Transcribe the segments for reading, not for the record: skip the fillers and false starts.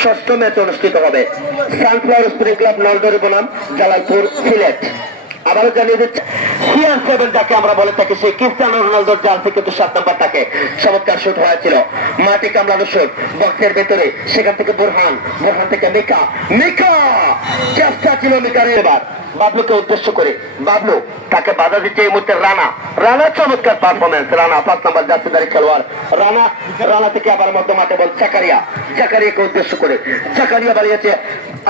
ষষ্ঠ ম্যাচ অনুষ্ঠিত হবে সানফ্লাওয়ার স্পোর্টিং ক্লাব নলদরি বনাম জালালপুর সিলেট। আবারও জানিয়ে দিচ্ছে CR7 যাকে আমরা বলে থাকি সেই ক্রিস্টিয়ানো রোনালদোর জার্সি কিন্তু 7 নাম্বার তাকে চমৎকার শুট হয়েছিল, মাটি কামড়ানো শুট বক্সের ভেতরে, সেখান থেকে বুরহান থেকে মিকা চেষ্টা ছিল মিকার। এবার বাবলুকে উদ্দেশ্য করে বাবলু তাকে বাধা দিচ্ছে এই মুহূর্তে রানা চমৎকার পারফরমেন্স, রানা 5 নাম্বার জার্সিধারী খেলোয়াড় রানা থেকে আবার মধ্য মাঠে বল জাকারিয়াকে উদ্দেশ্য করে জাকারিয়া বাড়িয়েছে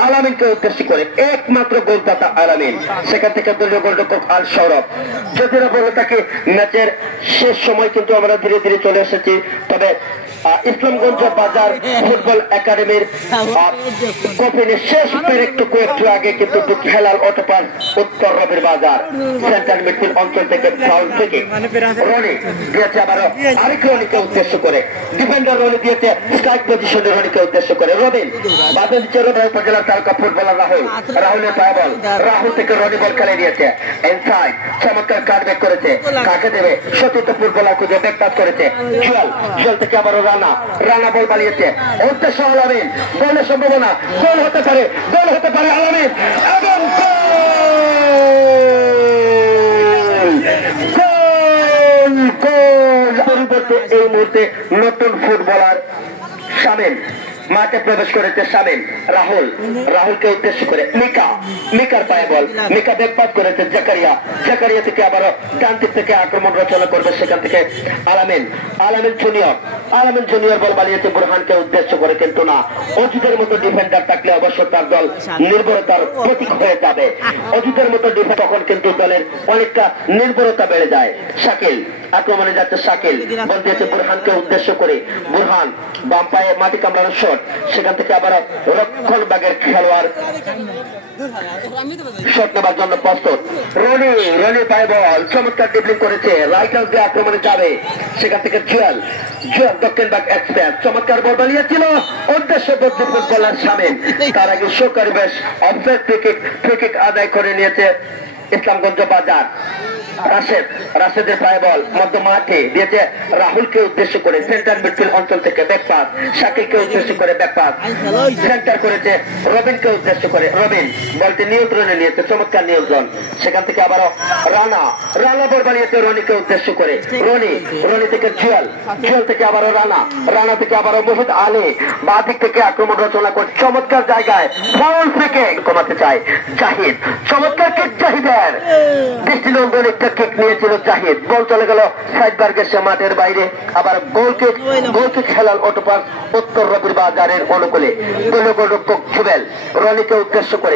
আলামিনকে উদ্দেশ্য করে, একমাত্র গোলদাতা আলামিন, সেখান থেকে দলীয় গোলরক্ষক আল সৌরভ। যদিও বলে তাকে ম্যাচের শেষ সময় কিন্তু আমরা ধীরে ধীরে চলে এসেছি, তবে ইসলামগঞ্জ বাজার ফুটবল একাডেমির কফিনের শেষ পেরেকটুকু একটু আগে কিন্তু হেলাল অটোপান উত্তর রবির বাজার সেন্টার মিডফিল্ড অঞ্চল থেকে ফাউল থেকে রনি দিয়েছে আবার আরেক রনিকে উদ্দেশ্য করে, ডিফেন্ডার রনি দিয়েছে স্ট্রাইক পজিশনে রনিকে উদ্দেশ্য করে, রবিন বাধা দিচ্ছে রবিন উপজেলার তারকা ফুটবলার রাহুলের পায়ে বল, রাহুল থেকে রনি বল খেলে দিয়েছে ইনসাইড, চমৎকার কাট ব্যাক করেছে, কাকে দেবে সতীর্থ ফুটবলার খুঁজে ব্যাক পাস করেছে জুয়েল থেকে আবারও রানা বল বানিয়েছে উদ্দেশ্য আলামিন, গোলের সম্ভাবনা, গোল হতে পারে আলামিন এবং পরিবর্তে এই মুহূর্তে নতুন ফুটবলার শামিল মাঠে প্রবেশ করেছে। রাহুলকে উদ্দেশ্য করে মিকার পায়ে বল, মিকা ব্যাকপাস করেছে জাকারিয়া থেকে আবারও ডান দিক থেকে আক্রমণ রচনা করবে, সেখান থেকে আলামিন জুনিয়র বল বানিয়েছে বুরহানকে উদ্দেশ্য করে, কিন্তু না, অজিতের মতো ডিফেন্ডার থাকলে অবশ্য তার দল নির্ভরতার প্রতীক হয়ে যাবে। অজিতের মতো ডিফেন্ডার তখন কিন্তু দলের অনেকটা নির্ভরতা বেড়ে যায়। শাকিল আক্রমণে যাচ্ছে, শাকিল বল দিয়েছে বুরহানকে উদ্দেশ্য করে, বুরহান বাম পায়ে মাটি কামড়ানো শট, সেখান থেকে আবার রক্ষণ বাগের খেলোয়াড় শট নেবার জন্য প্রস্তুত, রনি পায়ে বল চমৎকার ড্রিবলিং করেছে, রাইট হাত দিয়ে আক্রমণে যাবে, সেখান থেকে জুয়েল দক্ষিণ বাগ এক্সপ্রেস চমৎকার বল বানিয়েছিল উদ্দেশ্য ফুটবলার শামিল, তার আগে সরকারি বেশ অফসাইড ফ্রি কিক আদায় করে নিয়েছে ইসলামগঞ্জ বাজার। রাশেদের পায়ে বল মধ্য মাঠে দিয়েছে রাহুলকে উদ্দেশ্য করে, সেন্টার মিডফিল্ড অঞ্চল থেকে ব্যাকপাস, শাকিলকে উদ্দেশ্য করে ব্যাকপাস, সেন্টার করেছে রবিনকে উদ্দেশ্য করে, রবিন বলটি নিয়ন্ত্রণে নিয়েছে, চমৎকার নিয়ন্ত্রণ, সেখান থেকে আবারও রানা বল বানিয়েছে রনিকে উদ্দেশ্য করে, রনি থেকে জুয়েল থেকে আবারও রানা থেকে আবারও মুহিত আলী বাঁ দিক থেকে আক্রমণ রচনা করে চমৎকার জায়গায় ফাউল থেকে কমাতে চায় জাহিদ, চমৎকার কিক জাহিদের দৃষ্টিনন্দন একটা কিক নিয়েছিল জাহিদ, বল চলে গেল সাইডবার্গের মাঠের বাইরে, আবার গোল কিক হেলাল অটোপাস উত্তর রবির বাজারের অনুকূলে, দলীয় গোলরক্ষক জুবেল রনিকে উদ্দেশ্য করে